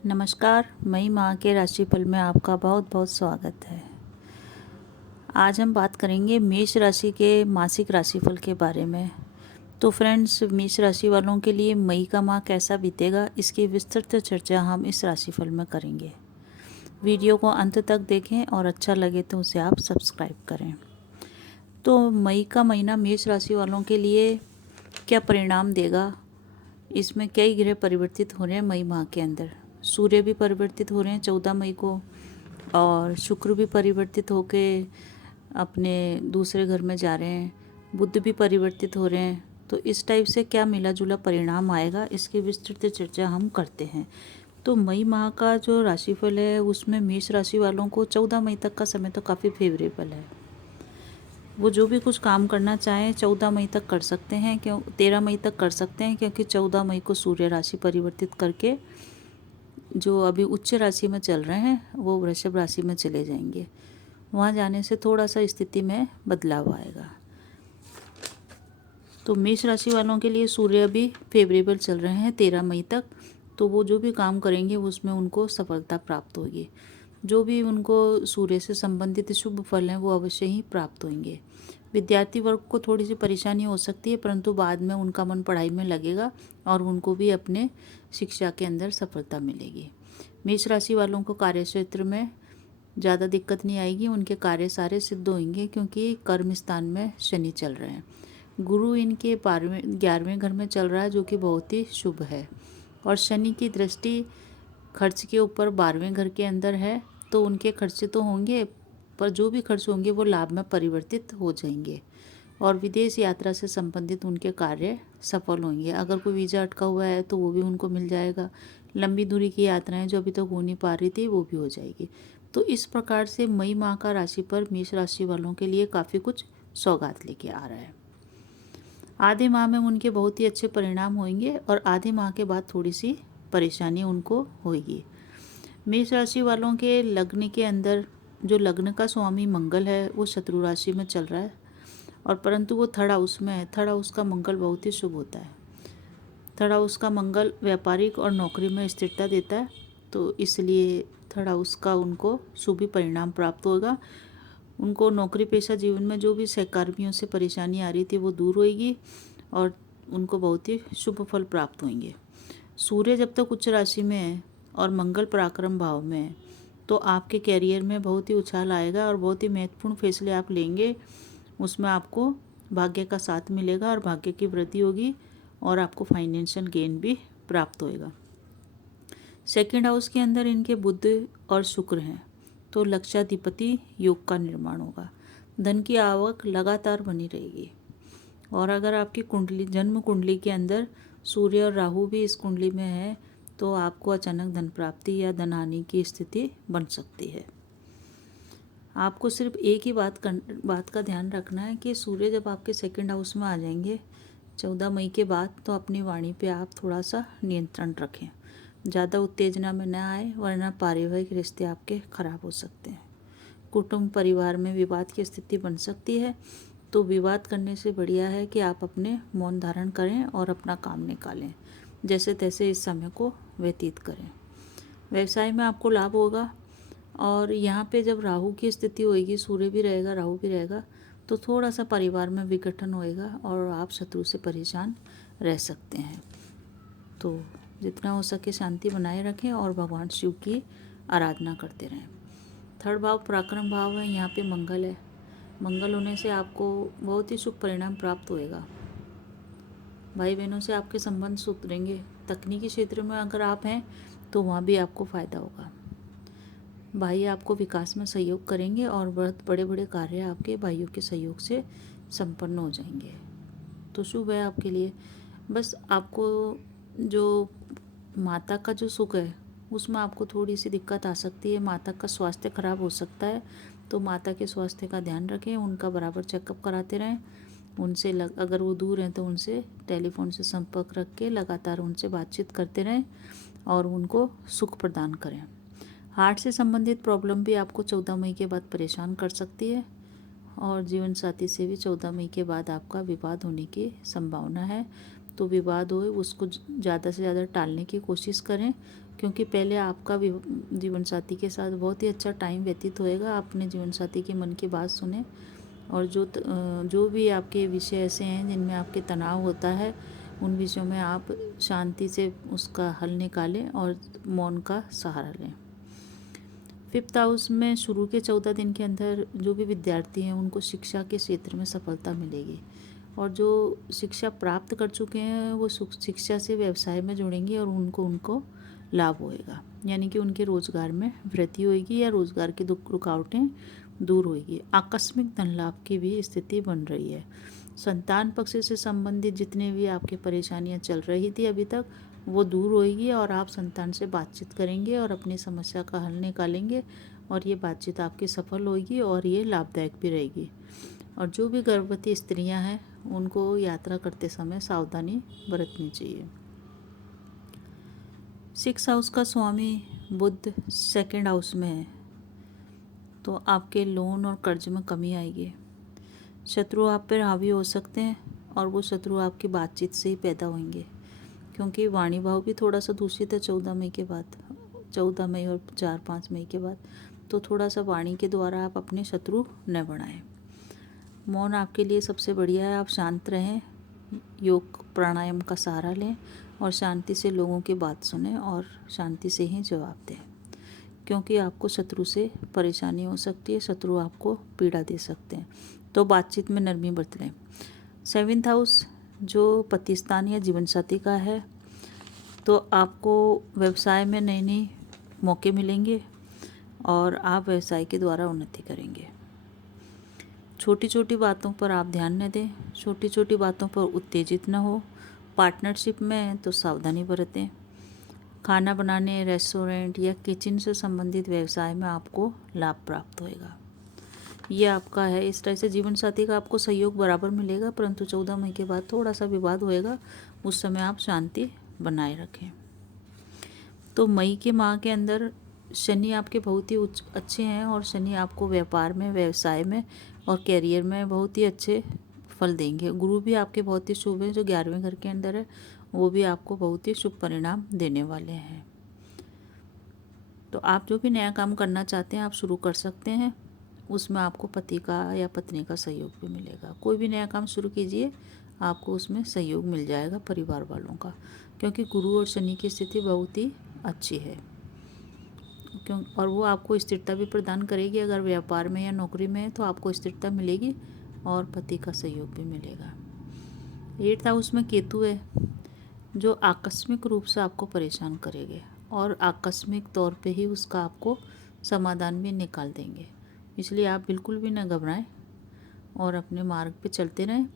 नमस्कार। मई माह के राशिफल में आपका बहुत बहुत स्वागत है। आज हम बात करेंगे मेष राशि के मासिक राशिफल के बारे में। तो फ्रेंड्स, मेष राशि वालों के लिए मई का माह कैसा बीतेगा, इसकी विस्तृत चर्चा हम इस राशिफल में करेंगे। वीडियो को अंत तक देखें और अच्छा लगे तो उसे आप सब्सक्राइब करें। तो मई का महीना मेष राशि वालों के लिए क्या परिणाम देगा, इसमें कई ग्रह परिवर्तित हो रहे हैं मई माह के अंदर। सूर्य भी परिवर्तित हो रहे हैं 14 मई को, और शुक्र भी परिवर्तित होके अपने दूसरे घर में जा रहे हैं। बुध भी परिवर्तित हो रहे हैं। तो इस टाइप से क्या मिला जुला परिणाम आएगा, इसकी विस्तृत चर्चा हम करते हैं। तो मई माह का जो राशिफल है उसमें मेष राशि वालों को 14 मई तक का समय तो काफ़ी फेवरेबल है। वो जो भी कुछ काम करना चाहें 14 मई तक कर सकते हैं, 13 मई तक कर सकते हैं, क्योंकि 14 मई को सूर्य राशि परिवर्तित करके जो अभी उच्च राशि में चल रहे हैं वो वृषभ राशि में चले जाएंगे। वहाँ जाने से थोड़ा सा स्थिति में बदलाव आएगा। तो मेष राशि वालों के लिए सूर्य अभी फेवरेबल चल रहे हैं 13 मई तक। तो वो जो भी काम करेंगे उसमें उनको सफलता प्राप्त होगी। जो भी उनको सूर्य से संबंधित शुभ फल हैं वो अवश्य ही प्राप्त होंगे। विद्यार्थी वर्ग को थोड़ी सी परेशानी हो सकती है, परंतु बाद में उनका मन पढ़ाई में लगेगा और उनको भी अपने शिक्षा के अंदर सफलता मिलेगी। मेष राशि वालों को कार्य क्षेत्र में ज़्यादा दिक्कत नहीं आएगी। उनके कार्य सारे सिद्ध होंगे, क्योंकि कर्म स्थान में शनि चल रहे हैं। गुरु इनके 11वें घर में चल रहा है, जो कि बहुत ही शुभ है। और शनि की दृष्टि खर्च के ऊपर 12वें घर के अंदर है। तो उनके खर्चे तो होंगे, पर जो भी खर्च होंगे वो लाभ में परिवर्तित हो जाएंगे। और विदेश यात्रा से संबंधित उनके कार्य सफल होंगे। अगर कोई वीज़ा अटका हुआ है तो वो भी उनको मिल जाएगा। लंबी दूरी की यात्राएं जो अभी तक हो नहीं पा रही थी वो भी हो जाएगी। तो इस प्रकार से मई माह का राशि पर मेष राशि वालों के लिए काफ़ी कुछ सौगात लेके आ रहा है। आधे माह में उनके बहुत ही अच्छे परिणाम होंगे और आधे माह के बाद थोड़ी सी परेशानी उनको होगी। मेष राशि वालों के लग्न के अंदर जो लग्न का स्वामी मंगल है वो शत्रु राशि में चल रहा है, और परंतु वो थर्ड हाउस में है। थर्ड हाउस का मंगल बहुत ही शुभ होता है। थर्ड हाउस का मंगल व्यापारिक और नौकरी में स्थिरता देता है। तो इसलिए थर्ड हाउस का उनको शुभ परिणाम प्राप्त होगा। उनको नौकरी पेशा जीवन में जो भी सहकर्मियों से परेशानी आ रही थी वो दूर होएगी और उनको बहुत ही शुभ फल प्राप्त होंगे। सूर्य जब तक उच्च राशि में है और मंगल पराक्रम भाव में है तो आपके कैरियर में बहुत ही उछाल आएगा और बहुत ही महत्वपूर्ण फैसले आप लेंगे। उसमें आपको भाग्य का साथ मिलेगा और भाग्य की वृद्धि होगी और आपको फाइनेंशियल गेन भी प्राप्त होएगा। सेकंड हाउस के अंदर इनके बुध और शुक्र हैं, तो लक्षाधिपति योग का निर्माण होगा। धन की आवक लगातार बनी रहेगी। और अगर आपकी कुंडली, जन्म कुंडली के अंदर सूर्य और राहु भी इस कुंडली में है तो आपको अचानक धन प्राप्ति या धन हानि की स्थिति बन सकती है। आपको सिर्फ एक ही बात का ध्यान रखना है कि सूर्य जब आपके सेकंड हाउस में आ जाएंगे 14 मई के बाद, तो अपनी वाणी पे आप थोड़ा सा नियंत्रण रखें। ज़्यादा उत्तेजना में न आए, वरना पारिवारिक रिश्ते आपके खराब हो सकते हैं। कुटुंब परिवार में विवाद की स्थिति बन सकती है। तो विवाद करने से बढ़िया है कि आप अपने मौन धारण करें और अपना काम निकालें। जैसे तैसे इस समय को व्यतीत करें। व्यवसाय में आपको लाभ होगा। और यहाँ पे जब राहु की स्थिति होएगी, सूर्य भी रहेगा राहु भी रहेगा, तो थोड़ा सा परिवार में विघटन होएगा और आप शत्रु से परेशान रह सकते हैं। तो जितना हो सके शांति बनाए रखें और भगवान शिव की आराधना करते रहें। थर्ड भाव पराक्रम भाव है, यहाँ पे मंगल है। मंगल होने से आपको बहुत ही शुभ परिणाम प्राप्त होएगा। भाई बहनों से आपके संबंध सुधरेंगे। तकनीकी क्षेत्र में अगर आप हैं तो वहाँ भी आपको फ़ायदा होगा। भाई आपको विकास में सहयोग करेंगे और बहुत बड़े बड़े कार्य आपके भाइयों के सहयोग से संपन्न हो जाएंगे। तो शुभ है आपके लिए। बस आपको जो माता का जो सुख है उसमें आपको थोड़ी सी दिक्कत आ सकती है। माता का स्वास्थ्य खराब हो सकता है, तो माता के स्वास्थ्य का ध्यान रखें। उनका बराबर चेकअप कराते रहें। उनसे अगर वो दूर हैं तो उनसे टेलीफोन से संपर्क रख के लगातार उनसे बातचीत करते रहें और उनको सुख प्रदान करें। हार्ट से संबंधित प्रॉब्लम भी आपको 14 मई के बाद परेशान कर सकती है। और जीवन साथी से भी 14 मई के बाद आपका विवाद होने की संभावना है। तो विवाद हो उसको ज़्यादा से ज़्यादा टालने की कोशिश करें, क्योंकि पहले आपका जीवन साथी के साथ बहुत ही अच्छा टाइम व्यतीत होएगा। आप अपने जीवन साथी के मन की बात सुने, और जो भी आपके विषय ऐसे हैं जिनमें आपके तनाव होता है, उन विषयों में आप शांति से उसका हल निकालें और मौन का सहारा लें। 5th हाउस में शुरू के 14 दिन के अंदर जो भी विद्यार्थी हैं उनको शिक्षा के क्षेत्र में सफलता मिलेगी, और जो शिक्षा प्राप्त कर चुके हैं वो शिक्षा से व्यवसाय में जुड़ेंगे और उनको लाभ होएगा, यानी कि उनके रोजगार में वृद्धि होगी या रोजगार की रुकावटें दूर होगी। आकस्मिक धन लाभ की भी स्थिति बन रही है। संतान पक्ष से संबंधित जितने भी आपकी परेशानियां चल रही थी अभी तक, वो दूर होगी और आप संतान से बातचीत करेंगे और अपनी समस्या का हल निकालेंगे, और ये बातचीत आपकी सफल होगी और ये लाभदायक भी रहेगी। और जो भी गर्भवती स्त्रियां हैं उनको यात्रा करते समय सावधानी बरतनी चाहिए। 6th हाउस का स्वामी बुध 2nd हाउस में है, तो आपके लोन और कर्ज में कमी आएगी। शत्रु आप पर हावी हो सकते हैं, और वो शत्रु आपकी बातचीत से ही पैदा होंगे, क्योंकि वाणी भाव भी थोड़ा सा दूषित है 14 मई के बाद, 14 मई और 4-5 मई के बाद। तो थोड़ा सा वाणी के द्वारा आप अपने शत्रु न बढ़ाएं। मौन आपके लिए सबसे बढ़िया है। आप शांत रहें, योग प्राणायाम का सहारा लें और शांति से लोगों की बात सुनें और शांति से ही जवाब दें, क्योंकि आपको शत्रु से परेशानी हो सकती है, शत्रु आपको पीड़ा दे सकते हैं। तो बातचीत में नरमी बरत लें। 7th हाउस जो पति स्थान या जीवन साथी का है, तो आपको व्यवसाय में नए नए मौके मिलेंगे और आप व्यवसाय के द्वारा उन्नति करेंगे। छोटी छोटी बातों पर आप ध्यान न दें, छोटी छोटी बातों पर उत्तेजित न हो। पार्टनरशिप में तो सावधानी बरतें। खाना बनाने, रेस्टोरेंट या किचन से संबंधित व्यवसाय में आपको लाभ प्राप्त होएगा। ये आपका है। इस तरह से जीवन साथी का आपको सहयोग बराबर मिलेगा, परंतु 14 मई के बाद थोड़ा सा विवाद होएगा, उस समय आप शांति बनाए रखें। तो मई के माह के अंदर शनि आपके बहुत ही अच्छे हैं, और शनि आपको व्यापार में, व्यवसाय में और कैरियर में बहुत ही अच्छे फल देंगे। गुरु भी आपके बहुत ही शुभ हैं, जो 11वें घर के अंदर है, वो भी आपको बहुत ही शुभ परिणाम देने वाले हैं। तो आप जो भी नया काम करना चाहते हैं आप शुरू कर सकते हैं, उसमें आपको पति का या पत्नी का सहयोग भी मिलेगा। कोई भी नया काम शुरू कीजिए, आपको उसमें सहयोग मिल जाएगा परिवार वालों का, क्योंकि गुरु और शनि की स्थिति बहुत ही अच्छी है। और वो आपको स्थिरता भी प्रदान करेगी। अगर व्यापार में या नौकरी में है तो आपको स्थिरता मिलेगी और पति का सहयोग भी मिलेगा। 8th हाउस में केतु है, जो आकस्मिक रूप से आपको परेशान करेंगे और आकस्मिक तौर पे ही उसका आपको समाधान भी निकाल देंगे। इसलिए आप बिल्कुल भी न घबराएं और अपने मार्ग पे चलते रहें।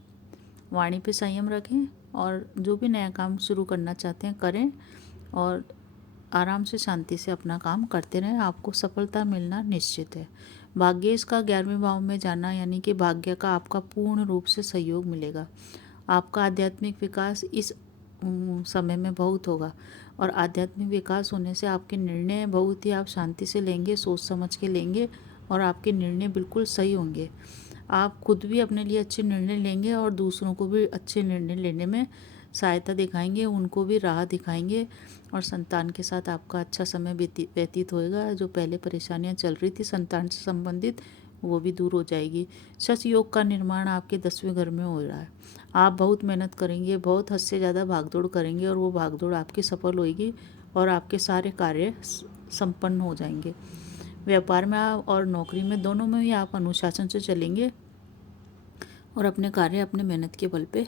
वाणी पे संयम रखें और जो भी नया काम शुरू करना चाहते हैं करें, और आराम से शांति से अपना काम करते रहें। आपको सफलता मिलना निश्चित है। भाग्य इसका 11वें भाव में जाना, यानी कि भाग्य का आपका पूर्ण रूप से सहयोग मिलेगा। आपका आध्यात्मिक विकास इस समय में बहुत होगा, और आध्यात्मिक विकास होने से आपके निर्णय बहुत ही आप शांति से लेंगे, सोच समझ के लेंगे, और आपके निर्णय बिल्कुल सही होंगे। आप खुद भी अपने लिए अच्छे निर्णय लेंगे और दूसरों को भी अच्छे निर्णय लेने में सहायता दिखाएंगे, उनको भी राह दिखाएंगे, और संतान के साथ आपका अच्छा समय व्यतीत होएगा। जो पहले परेशानियां चल रही थी संतान से संबंधित, वो भी दूर हो जाएगी। सच योग का निर्माण आपके 10वें घर में हो रहा है। आप बहुत मेहनत करेंगे, बहुत हद से ज़्यादा भागदौड़ करेंगे, और वो भागदौड़ आपकी सफल होएगी और आपके सारे कार्य संपन्न हो जाएंगे। व्यापार में और नौकरी में दोनों में ही आप अनुशासन से चलेंगे और अपने कार्य अपने मेहनत के बल पे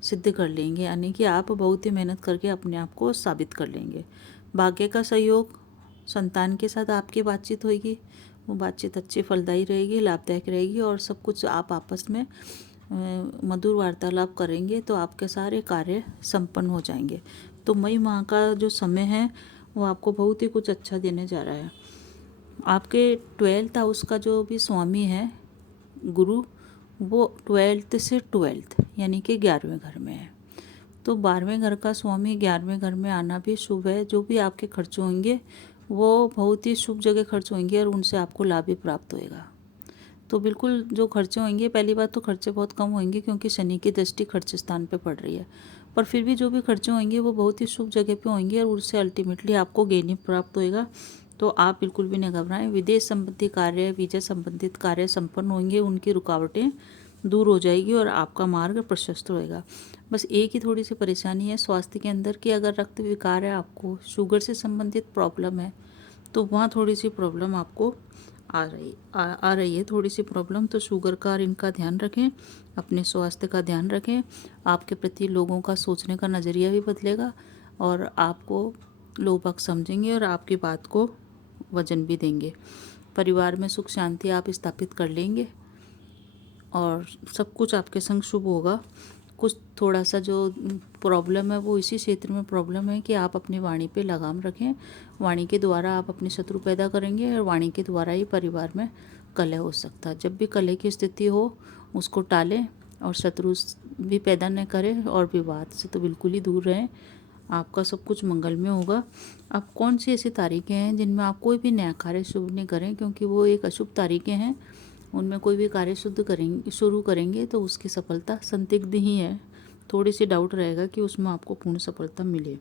सिद्ध कर लेंगे, यानी कि आप बहुत ही मेहनत करके अपने आप को साबित कर लेंगे। भाग्य का सहयोग, संतान के साथ आपकी बातचीत होगी, वो बातचीत अच्छी फलदायी रहेगी, लाभदायक रहेगी, और सब कुछ आप आपस में मधुर वार्तालाप करेंगे तो आपके सारे कार्य संपन्न हो जाएंगे। तो मई माह का जो समय है वो आपको बहुत ही कुछ अच्छा देने जा रहा है। आपके 12th हाउस का जो भी स्वामी है गुरु, वो 12th से 12th यानी कि 11वें घर में है। तो 12वें घर का स्वामी 11वें घर में आना भी शुभ है। जो भी आपके खर्च होंगे वो बहुत ही शुभ जगह खर्च होंगे और उनसे आपको लाभ भी प्राप्त होएगा। तो बिल्कुल जो खर्चे होंगे, पहली बात तो खर्चे बहुत कम होंगे क्योंकि शनि की दृष्टि खर्च स्थान पे पड़ रही है, पर फिर भी जो भी खर्चे होंगे वो बहुत ही शुभ जगह पे होंगे और उससे अल्टीमेटली आपको गेन ही प्राप्त होएगा। तो आप बिल्कुल भी न घबराएं। विदेश संबंधी कार्य, वीजा संबंधित कार्य संपन्न होंगे, उनकी रुकावटें दूर हो जाएगी और आपका मार्ग प्रशस्त होएगा। बस एक ही थोड़ी सी परेशानी है स्वास्थ्य के अंदर कि अगर रक्त विकार है, आपको शुगर से संबंधित प्रॉब्लम है, तो वहाँ थोड़ी सी प्रॉब्लम आपको आ रही है थोड़ी सी प्रॉब्लम। तो शुगर का और इनका ध्यान रखें, अपने स्वास्थ्य का ध्यान रखें। आपके प्रति लोगों का सोचने का नज़रिया भी बदलेगा और आपको लोग बाग समझेंगे और आपकी बात को वजन भी देंगे। परिवार में सुख शांति आप स्थापित कर लेंगे और सब कुछ आपके संग शुभ होगा। कुछ थोड़ा सा जो प्रॉब्लम है वो इसी क्षेत्र में प्रॉब्लम है कि आप अपनी वाणी पे लगाम रखें। वाणी के द्वारा आप अपने शत्रु पैदा करेंगे और वाणी के द्वारा ही परिवार में कलह हो सकता है। जब भी कलह की स्थिति हो उसको टालें और शत्रु भी पैदा न करें और विवाद से तो बिल्कुल ही दूर रहें। आपका सब कुछ मंगल में होगा। अब कौन सी ऐसी तारीखें हैं जिनमें आप कोई भी नया कार्य शुभ नहीं करें, क्योंकि वो एक अशुभ तारीखें हैं। उनमें कोई भी कार्य शुरू करेंगे तो उसकी सफलता संदिग्ध ही है। थोड़ी सी डाउट रहेगा कि उसमें आपको पूर्ण सफलता मिले।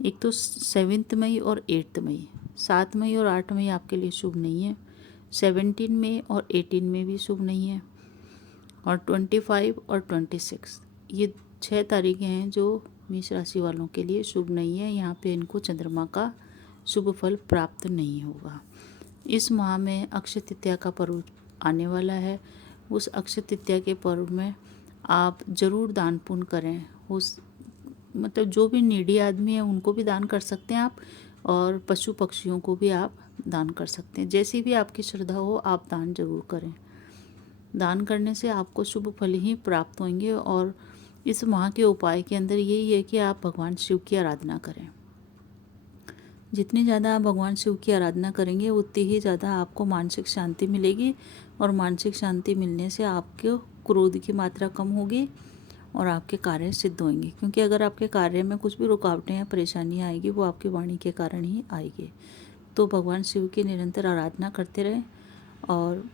एक तो 7 मई और 8 मई, 7 मई और 8 मई आपके लिए शुभ नहीं है। 17 मई और 18 में भी शुभ नहीं है और 25 और 26 ये 6 तारीखें हैं जो मेष राशि वालों के लिए शुभ नहीं है। यहाँ पे इनको चंद्रमा का शुभ फल प्राप्त नहीं होगा। इस माह में अक्षय तृतीया का पर्व आने वाला है। उस अक्षय तृतीया के पर्व में आप ज़रूर दान पुण्य करें। उस मतलब जो भी नीडी आदमी है उनको भी दान कर सकते हैं आप, और पशु पक्षियों को भी आप दान कर सकते हैं। जैसी भी आपकी श्रद्धा हो आप दान जरूर करें। दान करने से आपको शुभ फल ही प्राप्त होंगे। और इस माह के उपाय के अंदर यही है कि आप भगवान शिव की आराधना करें। जितनी ज़्यादा आप भगवान शिव की आराधना करेंगे उतनी ही ज़्यादा आपको मानसिक शांति मिलेगी और मानसिक शांति मिलने से आपके क्रोध की मात्रा कम होगी और आपके कार्य सिद्ध होंगे। क्योंकि अगर आपके कार्य में कुछ भी रुकावटें या परेशानियाँ आएगी वो आपकी वाणी के कारण ही आएगी। तो भगवान शिव की निरंतर आराधना करते रहें और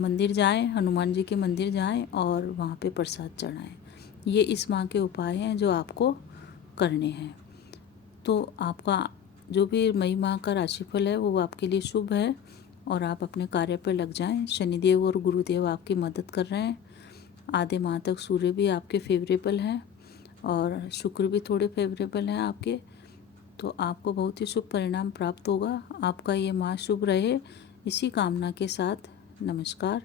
मंदिर जाएं, हनुमान जी के मंदिर जाएं और वहाँ पे प्रसाद चढ़ाएं। ये इस माह के उपाय हैं जो आपको करने हैं। तो आपका जो भी मई माह का राशिफल है वो आपके लिए शुभ है और आप अपने कार्य पर लग जाएं। शनिदेव और गुरुदेव आपकी मदद कर रहे हैं। आधे माह तक सूर्य भी आपके फेवरेबल हैं और शुक्र भी थोड़े फेवरेबल हैं आपके। तो आपको बहुत ही शुभ परिणाम प्राप्त होगा। आपका ये माह शुभ रहे, इसी कामना के साथ नमस्कार।